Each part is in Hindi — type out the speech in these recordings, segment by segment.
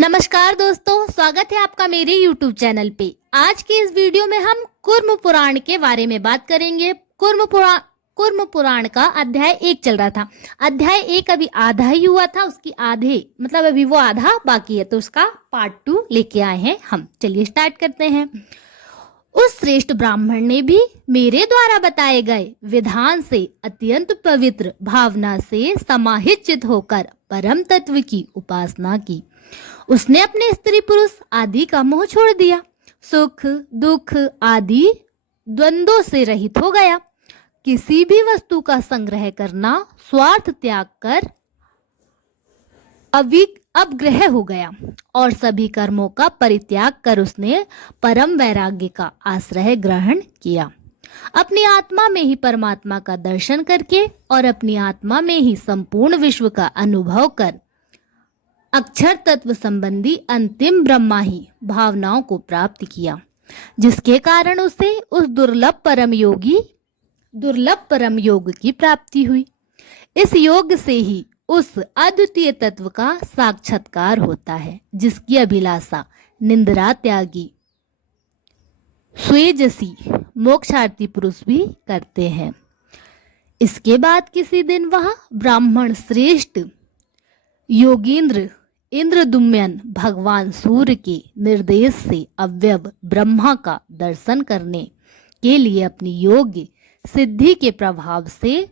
नमस्कार दोस्तों, स्वागत है आपका मेरे YouTube चैनल पे। आज के इस वीडियो में हम कुर्म पुराण के बारे में बात करेंगे। कुर्म पुराण का अध्याय 1 चल रहा था। अध्याय 1 अभी आधा ही हुआ था, उसकी आधे मतलब अभी वो आधा बाकी है, तो उसका पार्ट 2 लेके आए हैं हम। चलिए स्टार्ट करते हैं। उस श्रेष्ठ ब्राह्मण ने भी मेरे द्वारा बताए गए विधान से अत्यंत पवित्र भावना से समाहित होकर परम तत्व की उपासना की। उसने अपने स्त्री पुरुष आदि का मोह छोड़ दिया, सुख दुख आदि द्वंद्वों से रहित हो गया। किसी भी वस्तु का संग्रह करना स्वार्थ त्याग कर अपग्रह हो गया और सभी कर्मों का परित्याग कर उसने परम वैराग्य का आश्रय ग्रहण किया। अपनी आत्मा में ही परमात्मा का दर्शन करके और अपनी आत्मा में ही संपूर्ण विश्व का अनुभव कर अक्षर तत्व संबंधी अंतिम ब्रह्माही भावनाओं को प्राप्त किया, जिसके कारण उसे उस दुर्लभ परम योग की प्राप्ति हुई। इस योग से ही उस अद्वितीय तत्व का साक्षात्कार होता है, जिसकी अभिलाषा निंद्रा त्यागी स्वेजसी मोक्षार्थी पुरुष भी करते हैं। इसके बाद किसी दिन वह ब्राह्मण श्रेष्ठ योगींद्र इंद्रदुम्न भगवान सूर्य के निर्देश से अव्यव ब्रह्मा का दर्शन करने के लिए अपनी योग्य सिद्धि के प्रभाव से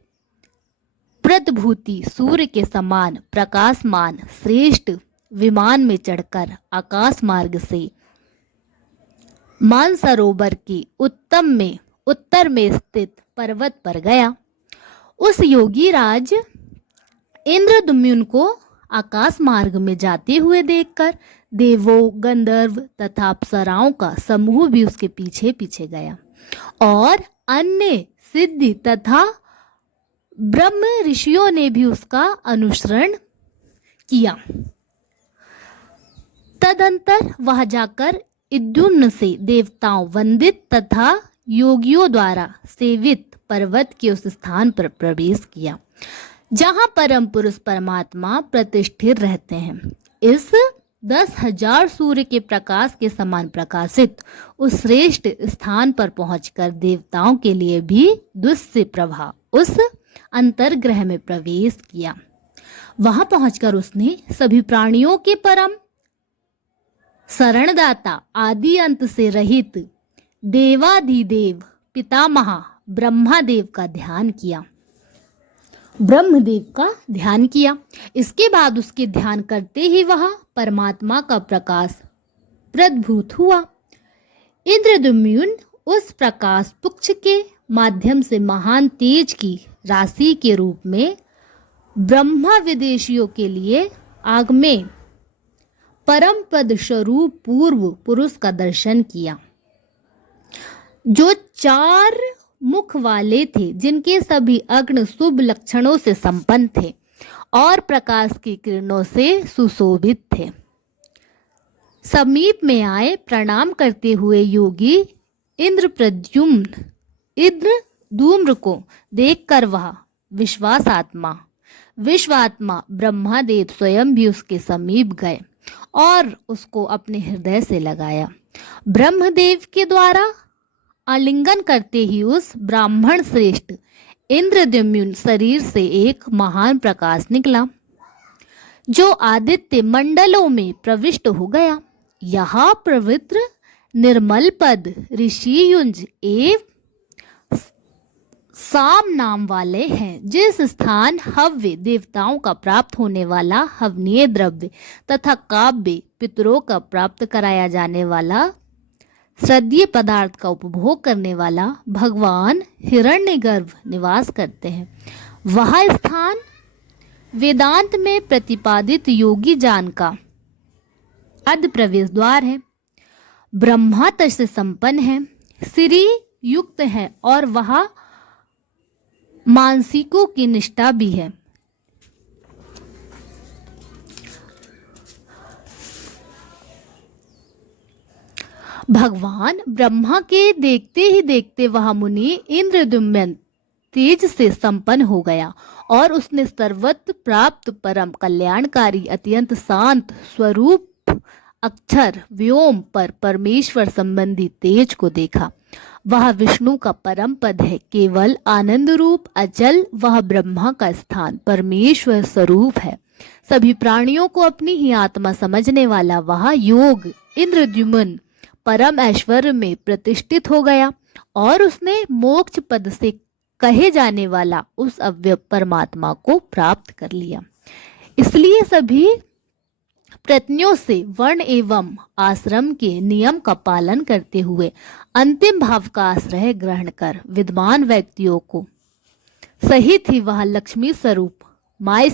प्रतिभूति सूर्य के समान प्रकाशमान श्रेष्ठ विमान में चढ़कर आकाश मार्ग से मानसरोवर के उत्तर में स्थित पर्वत पर गया। उस योगी राज इंद्रदुम्न को आकाश मार्ग में जाते हुए देखकर देवों गंधर्व तथा अप्सराओं का समूह भी उसके पीछे पीछे गया और अन्य सिद्धि तथा ब्रह्म ऋषियों ने भी उसका अनुसरण किया। तदंतर वह जाकर इद्युम्न से देवताओं वंदित तथा योगियों द्वारा सेवित पर्वत के उस स्थान पर प्रवेश किया जहां परम पुरुष परमात्मा प्रतिष्ठित रहते हैं। इस 10,000 सूर्य के प्रकाश के समान प्रकाशित उस श्रेष्ठ स्थान पर पहुंचकर देवताओं के लिए भी दुष्य प्रभा उस अंतर्ग्रह में प्रवेश किया। वहां पहुंचकर उसने सभी प्राणियों के परम शरणदाता आदि अंत से रहित देवाधिदेव पितामह ब्रह्मदेव का ध्यान किया। इसके बाद उसके ध्यान करते ही वह परमात्मा का प्रकाश प्रद्भूत हुआ। इंद्रदुम्न उस प्रकाश पुच्छ के माध्यम से महान तेज की राशि के रूप में ब्रह्मा विदेशियों के लिए आग में परम पद स्वरूप पूर्व पुरुष का दर्शन किया, जो 4 मुख वाले थे, जिनके सभी अग्नि शुभ लक्षणों से संपन्न थे और प्रकाश की किरणों से सुशोभित थे। समीप में आए प्रणाम करते हुए योगी इंद्रदुम्न को देखकर वह विश्वात्मा ब्रह्मदेव स्वयं भी उसके समीप गए और उसको अपने हृदय से लगाया। ब्रह्मदेव के द्वारा आलिंगन करते ही उस ब्राह्मण श्रेष्ठ इंद्रदुम्न शरीर से एक महान प्रकाश निकला, जो आदित्य मंडलों में प्रविष्ट हो गया। यहाँ पवित्र निर्मल पद ऋषि युंज एवं साम नाम वाले हैं, जिस स्थान हव्य देवताओं का प्राप्त होने वाला हवनीय द्रव्य तथा काव्य पितरों का प्राप्त कराया जाने वाला श्रद्धेय पदार्थ का उपभोग करने वाला भगवान हिरण्यगर्भ निवास करते हैं। वह स्थान वेदांत में प्रतिपादित योगी जान का अध प्रवेश द्वार है। ब्रह्मा तज से संपन्न है, श्री युक्त है और वह मानसिकों की निष्ठा भी है। भगवान ब्रह्मा के देखते ही देखते वह मुनि इंद्रदुम्न तेज से संपन्न हो गया और उसने सर्वत्र प्राप्त परम कल्याणकारी अत्यंत शांत स्वरूप अक्षर व्योम पर परमेश्वर संबंधी तेज को देखा। वह विष्णु का परम पद है, केवल आनंद रूप अचल, वह ब्रह्मा का स्थान परमेश्वर स्वरूप है। सभी प्राणियों को अपनी ही आत्मा समझने वाला वह योग इंद्रद्युम्न परम ऐश्वर्य में प्रतिष्ठित हो गया और उसने मोक्ष पद से कहे जाने वाला उस अव्यय परमात्मा को प्राप्त कर लिया। इसलिए सभी प्रत्यों से वर्ण एवं आश्रम के नियम का पालन करते हुए अंतिम भाव का आश्रय ग्रहण कर विद्वान व्यक्तियों को सहित ही वह लक्ष्मी स्वरूप माया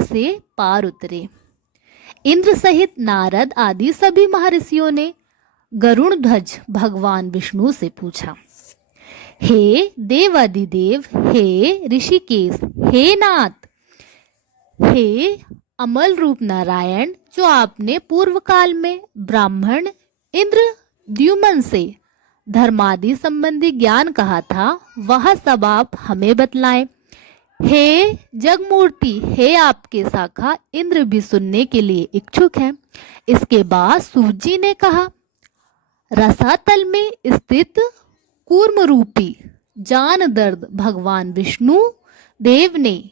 से पार उतरे। इंद्र सहित नारद आदि सभी महर्षियों ने गरुण ध्वज भगवान विष्णु से पूछा, हे देवादिदेव, हे ऋषिकेश, हे नाथ, हे अमल रूप नारायण, जो आपने पूर्व काल में ब्राह्मण इंद्रद्युम्न से धर्मादि संबंधी ज्ञान कहा था, वह सब आप हमें बतलाएं। हे जगमूर्ति, हे आपके शाखा इंद्र भी सुनने के लिए इच्छुक हैं। इसके बाद सूत जी ने कहा, रसातल में स्थित कूर्म रूपी जान दर्द भगवान विष्णु देव ने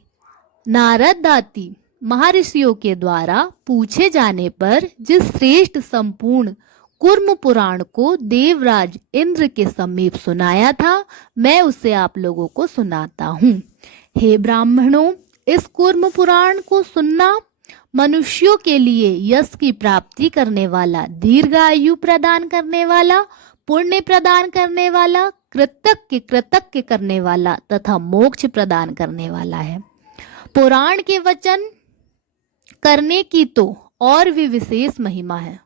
नारद आदि महर्षियों के द्वारा पूछे जाने पर जिस श्रेष्ठ संपूर्ण कूर्म पुराण को देवराज इंद्र के समीप सुनाया था, मैं उसे आप लोगों को सुनाता हूँ। हे ब्राह्मणों, इस कूर्म पुराण को सुनना मनुष्यों के लिए यश की प्राप्ति करने वाला, दीर्घायु प्रदान करने वाला, पुण्य प्रदान करने वाला, कृतज्ञ करने वाला तथा मोक्ष प्रदान करने वाला है। पुराण के वचन करने की तो और भी विशेष महिमा है,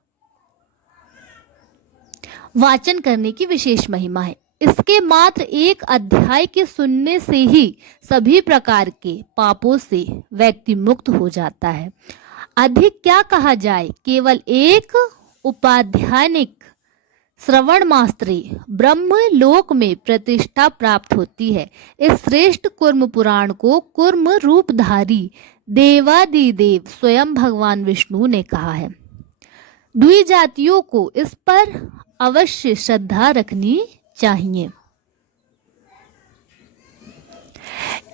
वाचन करने की विशेष महिमा है। इसके मात्र एक अध्याय के सुनने से ही सभी प्रकार के पापों से व्यक्ति मुक्त हो जाता है। अधिक क्या कहा जाए, केवल एक उपाध्यायनिक श्रवण मास्त्रे ब्रह्म लोक में प्रतिष्ठा प्राप्त होती है। इस श्रेष्ठ कुर्म पुराण को कुर्म रूपधारी देवादिदेव स्वयं भगवान विष्णु ने कहा है। द्विजातियों को इस पर अवश्य श्रद्धा रखनी चाहिए।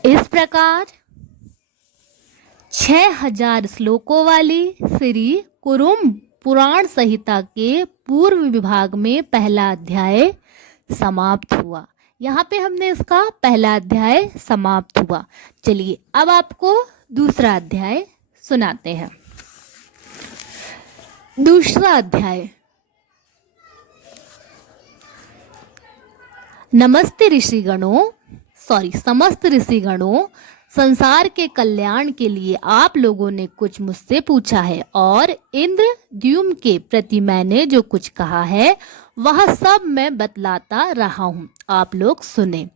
इस प्रकार 6000 श्लोकों वाली श्री कुरुम पुराण संहिता के पूर्व विभाग में पहला अध्याय समाप्त हुआ। यहाँ पे हमने इसका पहला अध्याय समाप्त हुआ। चलिए अब आपको दूसरा अध्याय सुनाते हैं। दूसरा अध्याय, नमस्ते ऋषिगणों, समस्त ऋषिगणों, संसार के कल्याण के लिए आप लोगों ने कुछ मुझसे पूछा है और इंद्रद्युम्न के प्रति मैंने जो कुछ कहा है वह सब मैं बतलाता रहा हूँ, आप लोग सुने।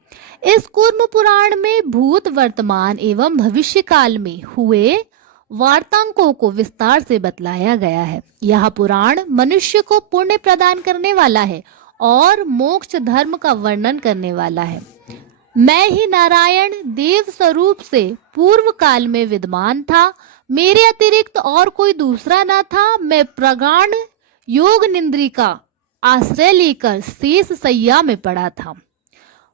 इस कूर्म पुराण में भूत, वर्तमान एवं भविष्य काल में हुए वार्तांकों को विस्तार से बतलाया गया है। यह पुराण मनुष्य को पुण्य प्रदान करने वाला है और मोक्ष धर्म का वर्णन करने वाला है। मैं ही नारायण देव स्वरूप से पूर्व काल में विद्यमान था, मेरे अतिरिक्त और कोई दूसरा न था। मैं प्रगाढ़ योग निंद्री का आश्रय लेकर शेष सैया में पड़ा था।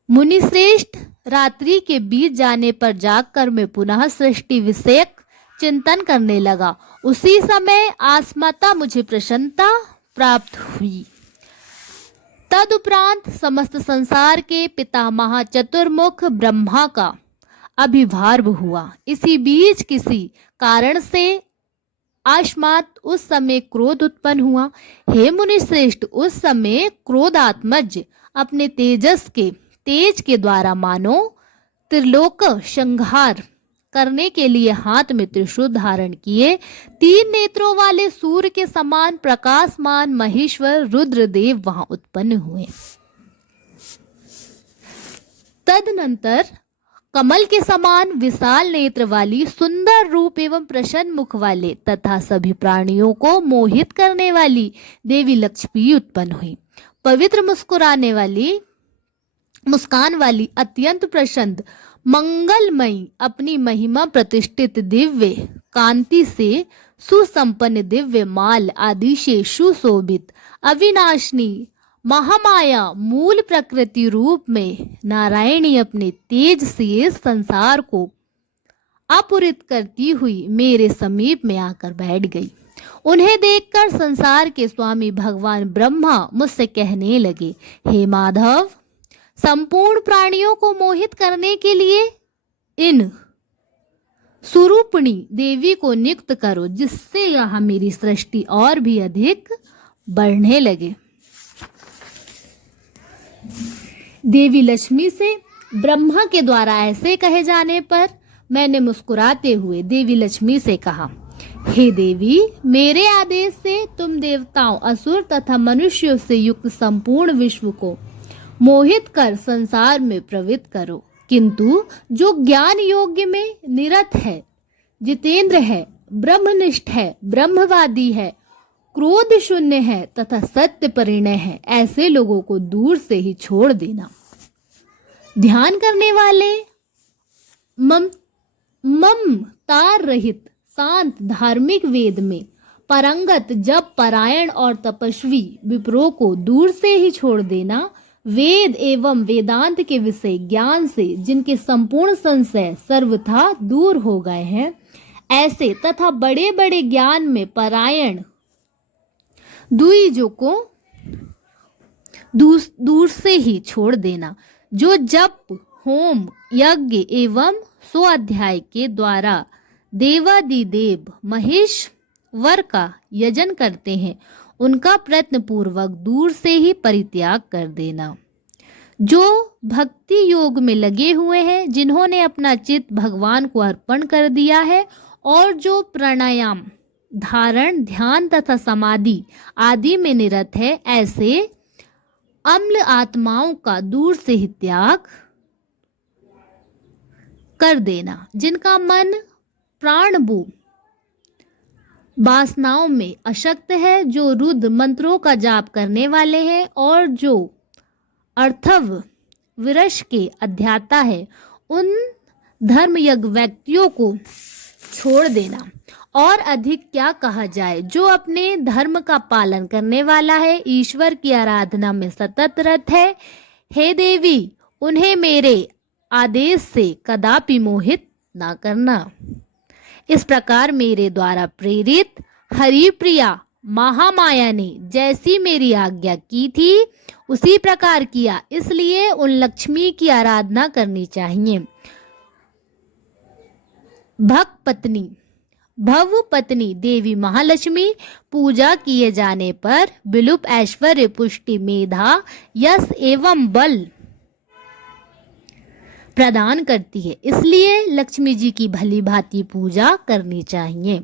मुनि श्रेष्ठ, रात्रि के बीत जाने पर जागकर मैं पुनः सृष्टि विषयक चिंतन करने लगा। उसी समय आसमाता मुझे प्रसन्नता प्राप्त हुई। तदुपरांत समस्त संसार के पितामह चतुर्मुख ब्रह्मा का अभिभार्व हुआ। इसी बीच किसी कारण से आश्मात उस समय क्रोध उत्पन्न हुआ। हे मुनि श्रेष्ठ, उस समय क्रोधात्मज अपने तेज के द्वारा मानो त्रिलोक संहार करने के लिए हाथ में त्रिशूल धारण किए 3 नेत्रों वाले सूर्य के समान प्रकाशमान महेश्वर रुद्रदेव वहां उत्पन्न हुए। तदनंतर कमल के समान विशाल नेत्र वाली, सुंदर रूप एवं प्रसन्न मुख वाले तथा सभी प्राणियों को मोहित करने वाली देवी लक्ष्मी उत्पन्न हुई। पवित्र मुस्कान वाली अत्यंत प्रसन्न मंगलमयी, अपनी महिमा प्रतिष्ठित दिव्य कांति से सुसंपन्न दिव्य माल आदि से सुशोभित अविनाशिनी महामाया मूल प्रकृति रूप में नारायणी अपने तेज से इस संसार को अपूरित करती हुई मेरे समीप में आकर बैठ गई। उन्हें देखकर संसार के स्वामी भगवान ब्रह्मा मुझसे कहने लगे, हे माधव, संपूर्ण प्राणियों को मोहित करने के लिए इन स्वरूपिणी देवी को नियुक्त करो, जिससे यह मेरी सृष्टि और भी अधिक बढ़ने लगे। देवी लक्ष्मी से ब्रह्मा के द्वारा ऐसे कहे जाने पर मैंने मुस्कुराते हुए देवी लक्ष्मी से कहा, हे देवी, मेरे आदेश से तुम देवताओं, असुर तथा मनुष्यों से युक्त संपूर्ण विश्व को मोहित कर संसार में प्रवृत्त करो। किंतु जो ज्ञान योग्य में निरत है, जितेंद्र है, ब्रह्मनिष्ठ है, ब्रह्मवादी है, क्रोध शून्य है तथा सत्य परिणय है, ऐसे लोगों को दूर से ही छोड़ देना। ध्यान करने वाले, ममतार रहित, शांत, धार्मिक, वेद में परंगत, जप परायण और तपस्वी विप्रों को दूर से ही छोड़ देना। वेद एवं वेदांत के विषय ज्ञान से जिनके संपूर्ण संशय सर्वथा दूर हो गए हैं, ऐसे तथा बड़े बड़े ज्ञान में परायण द्विजों को दूर से ही छोड़ देना। जो जप, होम, यज्ञ एवं स्वाध्याय के द्वारा देवादिदेव महेश्वर का यजन करते हैं, उनका प्रयत्न पूर्वक दूर से ही परित्याग कर देना। जो भक्ति योग में लगे हुए हैं, जिन्होंने अपना चित्त भगवान को अर्पण कर दिया है और जो प्राणायाम, धारण, ध्यान तथा समाधि आदि में निरत है, ऐसे अम्ल आत्माओं का दूर से ही त्याग कर देना। जिनका मन प्राणभू वासनाओं में अशक्त है, जो रुद्र मंत्रों का जाप करने वाले हैं और जो अर्थव विरश के अध्याता है, उन धर्मयज्ञ व्यक्तियों को छोड़ देना। और अधिक क्या कहा जाए, जो अपने धर्म का पालन करने वाला है, ईश्वर की आराधना में सतत रत है। हे देवी, उन्हें मेरे आदेश से कदापि मोहित ना करना। इस प्रकार मेरे द्वारा प्रेरित हरिप्रिया महामाया ने जैसी मेरी आज्ञा की थी, उसी प्रकार किया। इसलिए उन लक्ष्मी की आराधना करनी चाहिए। भव पत्नी देवी महालक्ष्मी पूजा किए जाने पर विलुप ऐश्वर्य, पुष्टि, मेधा, यश एवं बल प्रदान करती है। इसलिए लक्ष्मी जी की भली भांति पूजा करनी चाहिए।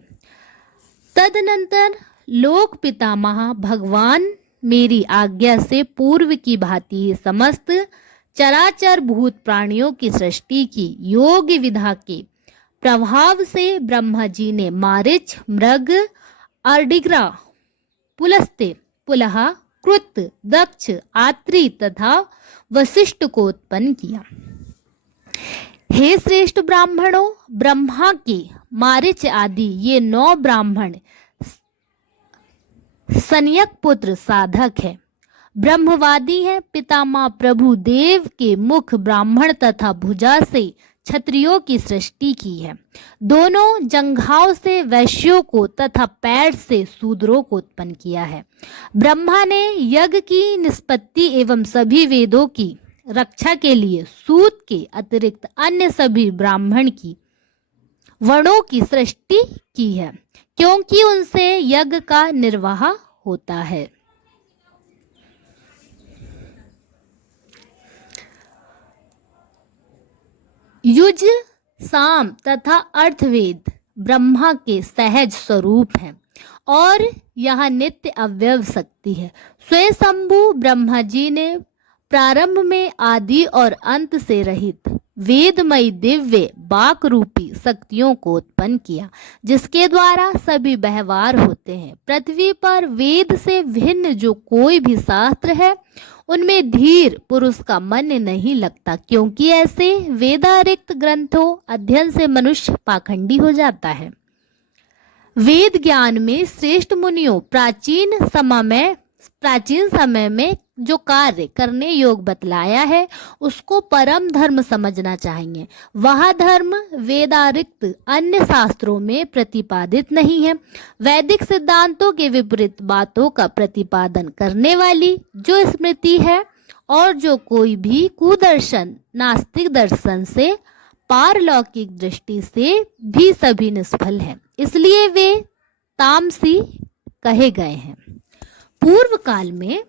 तदनंतर लोक पितामह भगवान मेरी आज्ञा से पूर्व की भांति समस्त चराचर भूत प्राणियों की सृष्टि की योग विधा के प्रभाव से ब्रह्मा जी ने मारीच, मृग, अर्डिग्रा, पुलस्त्य, पुलह, कृत, दक्ष, आत्री तथा वशिष्ठ को उत्पन्न किया। हे श्रेष्ठ ब्राह्मणों, ब्रह्मा के मारीच आदि ये 9 ब्राह्मण संयक पुत्र साधक है, ब्रह्मवादी है। पितामह प्रभु देव के मुख ब्राह्मण तथा भुजा से क्षत्रियों की सृष्टि की है। दोनों जंघाओं से वैश्यों को तथा पैर से शूद्रों को उत्पन्न किया है। ब्रह्मा ने यज्ञ की निष्पत्ति एवं सभी वेदों की रक्षा के लिए सूत के अतिरिक्त अन्य सभी ब्राह्मण की वर्णों की सृष्टि की है, क्योंकि उनसे यज्ञ का निर्वाह होता है। युज, साम तथा अर्थवेद ब्रह्मा के सहज स्वरूप हैं और यह नित्य अव्यव शक्ति है। स्वयंभू ब्रह्मा जी ने प्रारंभ में आदि और अंत से रहित वेदमयी दिव्य वाक रूपी शक्तियों को उत्पन्न किया, जिसके द्वारा सभी व्यवहार होते हैं। पृथ्वी पर वेद से भिन्न जो कोई भी शास्त्र है, उनमें धीर पुरुष का मन नहीं लगता, क्योंकि ऐसे वेदारिक्त ग्रंथों अध्ययन से मनुष्य पाखंडी हो जाता है। वेद ज्ञान में श्रेष्ठ मुनियों प्राचीन समय में जो कार्य करने योग बतलाया है उसको परम धर्म समझना चाहिए। वह धर्म वेदारिक्त अन्य शास्त्रों में प्रतिपादित नहीं है। वैदिक सिद्धांतों के विपरीत बातों का प्रतिपादन करने वाली जो स्मृति है और जो कोई भी कुदर्शन नास्तिक दर्शन से पारलौकिक दृष्टि से भी सभी निष्फल है, इसलिए वे तामसी कहे गए हैं। पूर्व काल में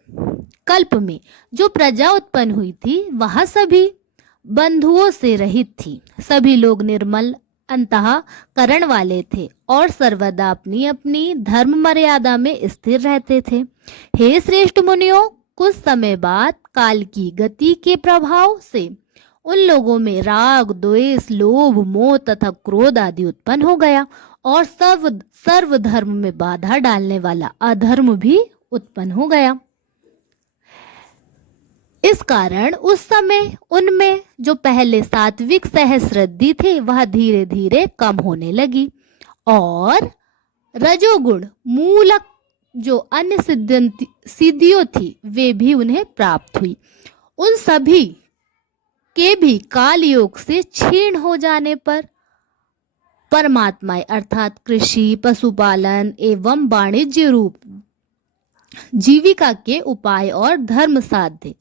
कल्प में जो प्रजा उत्पन्न हुई थी वह सभी बंधुओं से रहित थी। सभी लोग निर्मल अंतःकरण वाले थे और सर्वदा अपनी अपनी धर्म मर्यादा में स्थिर रहते थे। हे श्रेष्ठ मुनियों, कुछ समय बाद काल की गति के प्रभाव से उन लोगों में राग, द्वेष, लोभ, मोह तथा क्रोध आदि उत्पन्न हो गया और सर्व धर्म में बाधा डालने वाला अधर्म भी उत्पन्न हो गया। इस कारण उस समय उनमें जो पहले सात्विक सहस्रद्धि थे वह धीरे धीरे कम होने लगी और रजोगुण मूलक जो अन्य सिद्धियों थी वे भी उन्हें प्राप्त हुई। उन सभी के भी काल योग से क्षीण हो जाने पर परमात्मा अर्थात कृषि, पशुपालन एवं वाणिज्य रूप जीविका के उपाय और धर्म साध्य,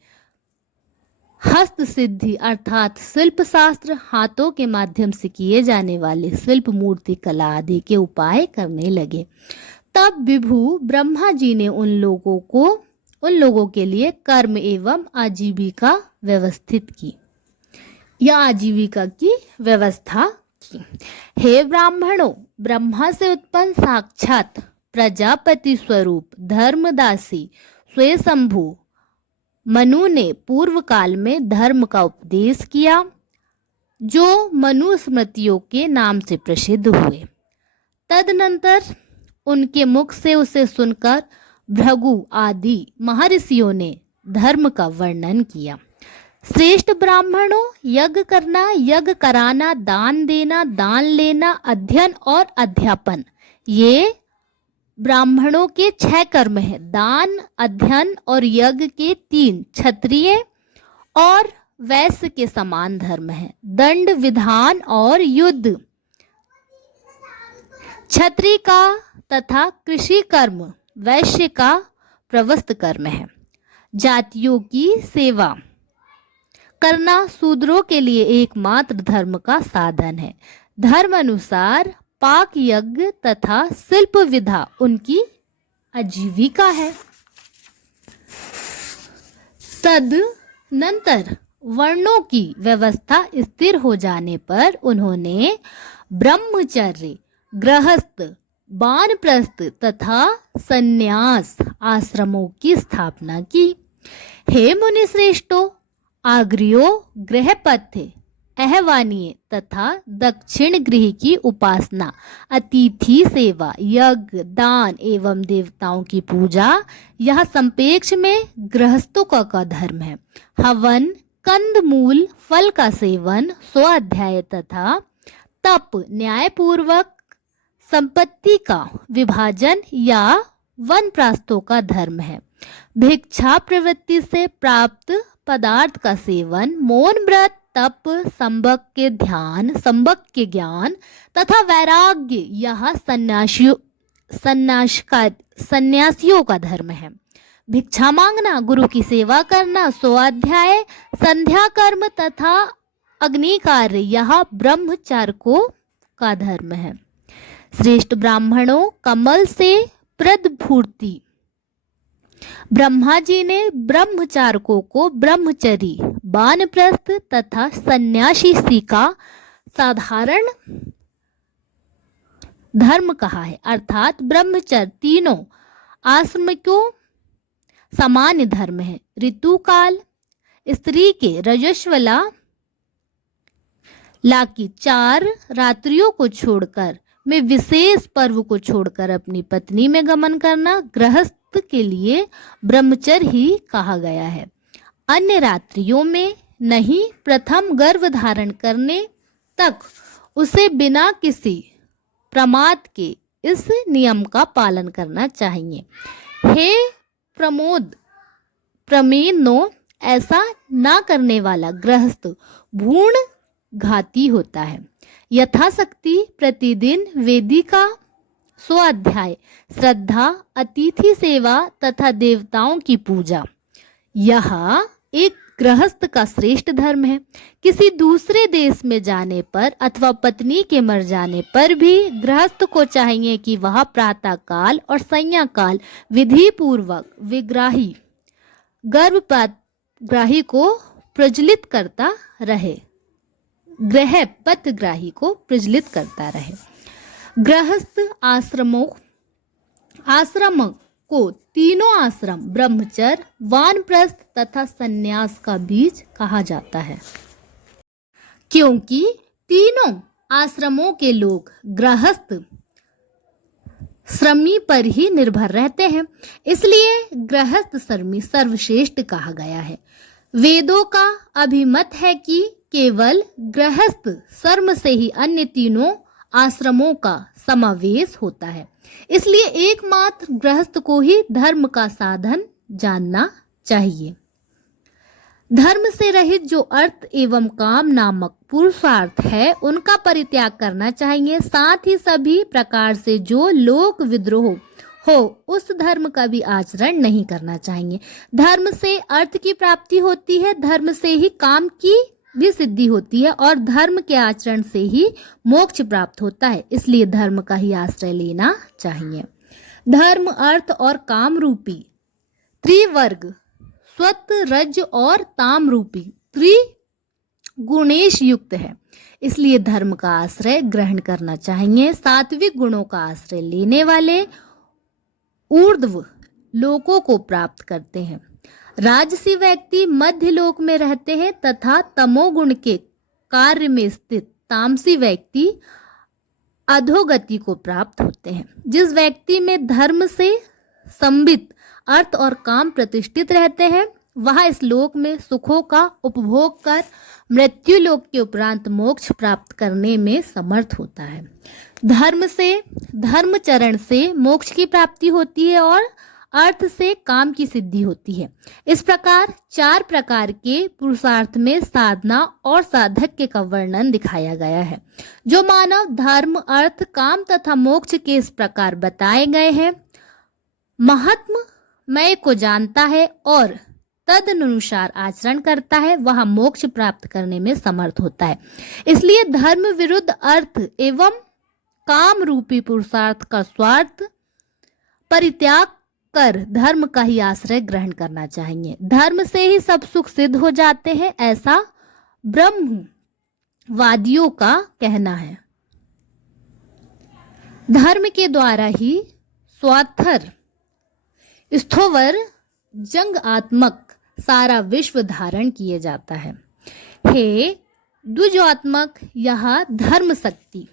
हस्त सिद्धि अर्थात शिल्प शास्त्र, हाथों के माध्यम से किए जाने वाले शिल्प, मूर्ति कला आदि के उपाय करने लगे। तब विभु ब्रह्मा जी ने उन लोगों के लिए कर्म एवं आजीविका व्यवस्थित की या आजीविका की व्यवस्था की। हे ब्राह्मणों, ब्रह्मा से उत्पन्न साक्षात प्रजापति स्वरूप धर्मदासी स्वयंभू मनु ने पूर्व काल में धर्म का उपदेश किया जो मनु स्मृतियों के नाम से प्रसिद्ध हुए। तदनंतर उनके मुख से उसे सुनकर भृगु आदि महर्षियों ने धर्म का वर्णन किया। श्रेष्ठ ब्राह्मणों, यज्ञ करना, यज्ञ कराना, दान देना, दान लेना, अध्ययन और अध्यापन, ये ब्राह्मणों के 6 कर्म हैं। दान, अध्ययन और यज्ञ के 3 क्षत्रिय और वैश्य के समान धर्म है। दंड, विधान और युद्ध क्षत्रिय का तथा कृषि कर्म वैश्य का प्रवस्त कर्म है। जातियों की सेवा करना शूद्रों के लिए एकमात्र धर्म का साधन है। धर्म अनुसार पाक यज्ञ तथा शिल्प विधा उनकी आजीविका है। तदनंतर वर्णों की व्यवस्था स्थिर हो जाने पर उन्होंने ब्रह्मचर्य, गृहस्थ, वानप्रस्थ तथा संन्यास आश्रमों की स्थापना की। हे मुनि श्रेष्ठों, आग्र्यो, गृहपथ्य, आहवानीय तथा दक्षिण गृह की उपासना, अतिथि सेवा, यज्ञ, दान एवं देवताओं की पूजा यह संपेक्ष में गृहस्थों का धर्म है। हवन, कंदमूल, फल का सेवन, स्वाध्याय तथा तप, न्यायपूर्वक संपत्ति का विभाजन या वनप्रस्थों का धर्म है। भिक्षा प्रवृत्ति से प्राप्त पदार्थ का सेवन, मौन व्रत, तप, संबक के ज्ञान तथा वैराग्य यह सन्यासियों का धर्म है। भिक्षा मांगना, गुरु की सेवा करना, स्वाध्याय, संध्या कर्म तथा अग्नि कार्य यह ब्रह्मचारकों का धर्म है। श्रेष्ठ ब्राह्मणों, कमल से प्रदपूर्ति ब्रह्मा जी ने ब्रह्मचारकों को ब्रह्मचरी, वानप्रस्थ तथा सन्यासी का साधारण धर्म कहा है, अर्थात ब्रह्मचर्य तीनों आश्रमिकों सामान्य धर्म है। ऋतुकाल स्त्री के रजस्वला की 4 रात्रियों को छोड़कर में विशेष पर्व को छोड़कर अपनी पत्नी में गमन करना गृहस्थ के लिए ब्रह्मचर्य ही कहा गया है। अन्य रात्रियों में नहीं। प्रथम गर्भ धारण करने तक उसे बिना किसी प्रमाद के इस नियम का पालन करना चाहिए। हे प्रमेनो, ऐसा ना करने वाला गृहस्थ भ्रूण घाती होता है। यथाशक्ति प्रतिदिन वेदी का 100 अध्याय, श्रद्धा, अतिथि सेवा तथा देवताओं की पूजा, यह एक गृहस्थ का श्रेष्ठ धर्म है। किसी दूसरे देश में जाने पर अथवा पत्नी के मर जाने पर भी गृहस्थ को चाहिए कि वह प्रातः काल और संध्या काल विधि पूर्वक गर्भपतग्राही को प्रज्वलित करता रहे, गृहपतग्राही को प्रज्वलित करता रहे। गृहस्थ आश्रम को तीनों आश्रम ब्रह्मचर्य, वानप्रस्थ तथा संन्यास का बीज कहा जाता है, क्योंकि तीनों आश्रमों के लोग गृहस्थ श्रमी पर ही निर्भर रहते हैं, इसलिए गृहस्थ श्रमी सर्वश्रेष्ठ कहा गया है। वेदों का अभिमत है कि केवल गृहस्थ श्रम से ही अन्य तीनों आश्रमों का समावेश होता है, इसलिए एकमात्र गृहस्थ को ही धर्म का साधन जानना चाहिए। धर्म से रहित जो अर्थ एवं काम नामक पुरुषार्थ है उनका परित्याग करना चाहिए। साथ ही सभी प्रकार से जो लोक विद्रोह हो उस धर्म का भी आचरण नहीं करना चाहिए। धर्म से अर्थ की प्राप्ति होती है, धर्म से ही काम की भी सिद्धि होती है और धर्म के आचरण से ही मोक्ष प्राप्त होता है, इसलिए धर्म का ही आश्रय लेना चाहिए। धर्म, अर्थ और काम रूपी त्रिवर्ग स्वत, रज और ताम रूपी त्रिगुणेश युक्त है, इसलिए धर्म का आश्रय ग्रहण करना चाहिए। सात्विक गुणों का आश्रय लेने वाले ऊर्ध्व लोकों को प्राप्त करते हैं। राजसी व्यक्ति मध्य लोक में रहते हैं तथा तमोगुण के कार्य में स्थित तामसी व्यक्ति अधोगति को प्राप्त होते हैं। जिस व्यक्ति में धर्म से संबित अर्थ और काम प्रतिष्ठित रहते हैं वह इस लोक में सुखों का उपभोग कर मृत्यु लोक के उपरांत मोक्ष प्राप्त करने में समर्थ होता है। धर्मचरण से मोक्ष की प्राप्ति होती है और अर्थ से काम की सिद्धि होती है। इस प्रकार 4 प्रकार के पुरुषार्थ में साधना और साधक के का वर्णन दिखाया गया है। जो मानव धर्म, अर्थ, काम तथा मोक्ष के इस प्रकार बताए गए हैं महात्म्य को जानता है और तदनुसार आचरण करता है वह मोक्ष प्राप्त करने में समर्थ होता है। इसलिए धर्म विरुद्ध अर्थ एवं काम रूपी पुरुषार्थ का स्वार्थ परित्याग कर धर्म का ही आश्रय ग्रहण करना चाहिए। धर्म से ही सब सुख सिद्ध हो जाते हैं, ऐसा ब्रह्मवादियों का कहना है। धर्म के द्वारा ही स्वार्थर स्थोवर जंगात्मक सारा विश्व धारण किए जाता है। हे द्विजात्मक यह धर्म शक्ति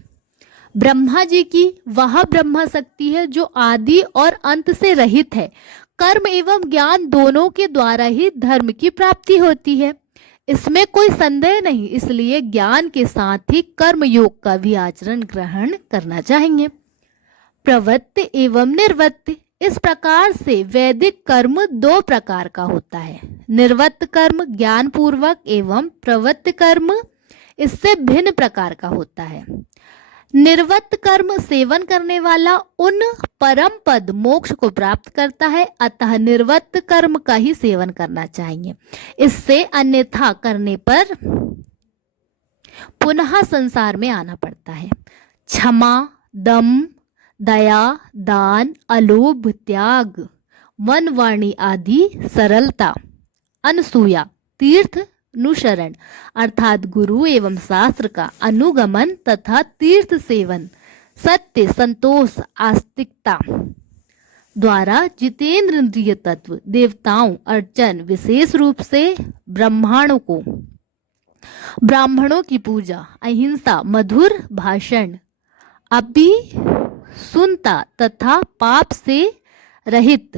ब्रह्मा जी की वह ब्रह्मा शक्ति है जो आदि और अंत से रहित है। कर्म एवं ज्ञान दोनों के द्वारा ही धर्म की प्राप्ति होती है, इसमें कोई संदेह नहीं। इसलिए ज्ञान के साथ ही कर्म योग का भी आचरण ग्रहण करना चाहिए। प्रवृत्ति एवं निर्वृत्ति, इस प्रकार से वैदिक कर्म 2 प्रकार का होता है। निर्वृत्त कर्म ज्ञान पूर्वक एवं प्रवृत्त कर्म इससे भिन्न प्रकार का होता है। निर्वृत्त कर्म सेवन करने वाला उन परम पद मोक्ष को प्राप्त करता है, अतः निर्वृत्त कर्म का ही सेवन करना चाहिए। इससे अन्यथा करने पर पुनः संसार में आना पड़ता है। क्षमा, दम, दया, दान, अलोभ, त्याग, मन, वाणी आदि सरलता, अनसूया, तीर्थ अनुसरण अर्थात गुरु एवं शास्त्र का अनुगमन तथा तीर्थ सेवन, सत्य, संतोष, आस्तिकता द्वारा जितेंद्रिय तत्व देवताओं अर्चन, विशेष रूप से ब्राह्मणों की पूजा, अहिंसा, मधुर भाषण, अभी सुनता तथा पाप से रहित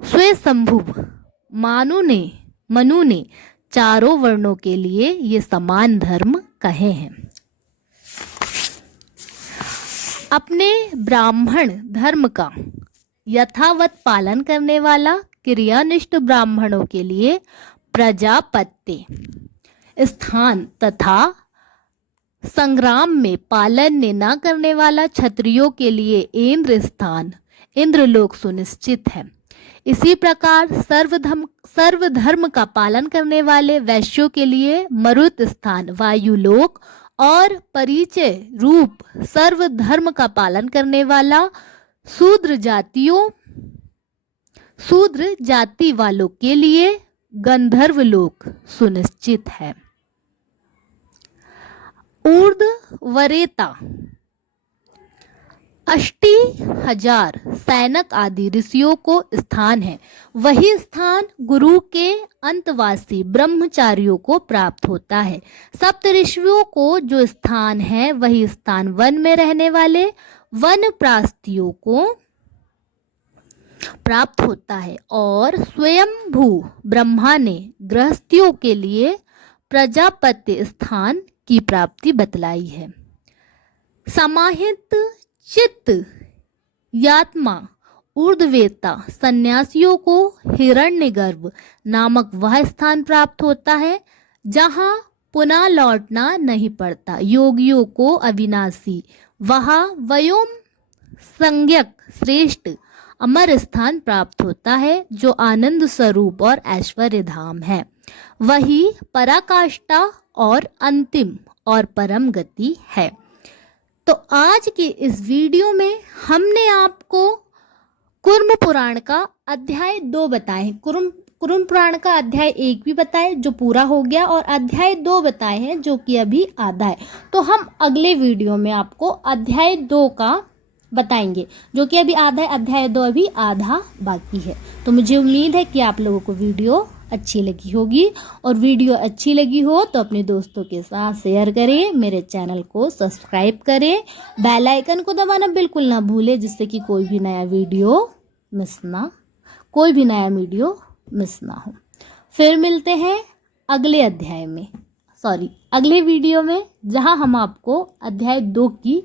स्वयंभू मनु ने चारों वर्णों के लिए ये समान धर्म कहे हैं। अपने ब्राह्मण धर्म का यथावत पालन करने वाला क्रियानिष्ठ ब्राह्मणों के लिए प्रजापत्य स्थान तथा संग्राम में पालन न करने वाला क्षत्रियों के लिए इंद्र स्थान इंद्रलोक सुनिश्चित है। इसी प्रकार सर्वधर्म का पालन करने वाले वैश्यों के लिए मरुत स्थान वायुलोक और परिचय रूप सर्वधर्म का पालन करने वाला शूद्र जाति वालों के लिए गंधर्व लोक सुनिश्चित है। ऊर्ध्वरेता 80,000 सैनक आदि ऋषियों को स्थान है। वही स्थान गुरु के अंतवासी ब्रह्मचारियों को प्राप्त होता है। सप्त ऋषियों को जो स्थान है वही स्थान वन में रहने वाले वनप्रास्तियों को प्राप्त होता है। और स्वयंभू ब्रह्मा ने गृहस्थियों के लिए प्रजापत्य स्थान की प्राप्ति बतलाई है। समाहित चित्त यात्मा ऊर्ध्ववेता सन्यासियों को हिरण्यगर्भ नामक वह स्थान प्राप्त होता है जहाँ पुनः लौटना नहीं पड़ता। योगियों को अविनाशी वहाँ व्योम संज्ञक श्रेष्ठ अमर स्थान प्राप्त होता है जो आनंद स्वरूप और ऐश्वर्य धाम है। वही पराकाष्ठा और अंतिम और परम गति है। तो आज के इस वीडियो में हमने आपको कुर्म पुराण का अध्याय 2 बताए। कुर्म पुराण का अध्याय 1 भी बताए जो पूरा हो गया और अध्याय 2 बताए हैं जो कि अभी आधा है। तो हम अगले वीडियो में आपको अध्याय 2 का बताएंगे जो कि अभी आधा है। अध्याय 2 अभी आधा बाकी है। तो मुझे उम्मीद है कि आप लोगों को वीडियो अच्छी लगी होगी और वीडियो अच्छी लगी हो तो अपने दोस्तों के साथ शेयर करें, मेरे चैनल को सब्सक्राइब करें, बेल आइकन को दबाना बिल्कुल ना भूलें जिससे कि कोई भी नया वीडियो मिस ना हो। फिर मिलते हैं अगले वीडियो में जहां हम आपको अध्याय 2 की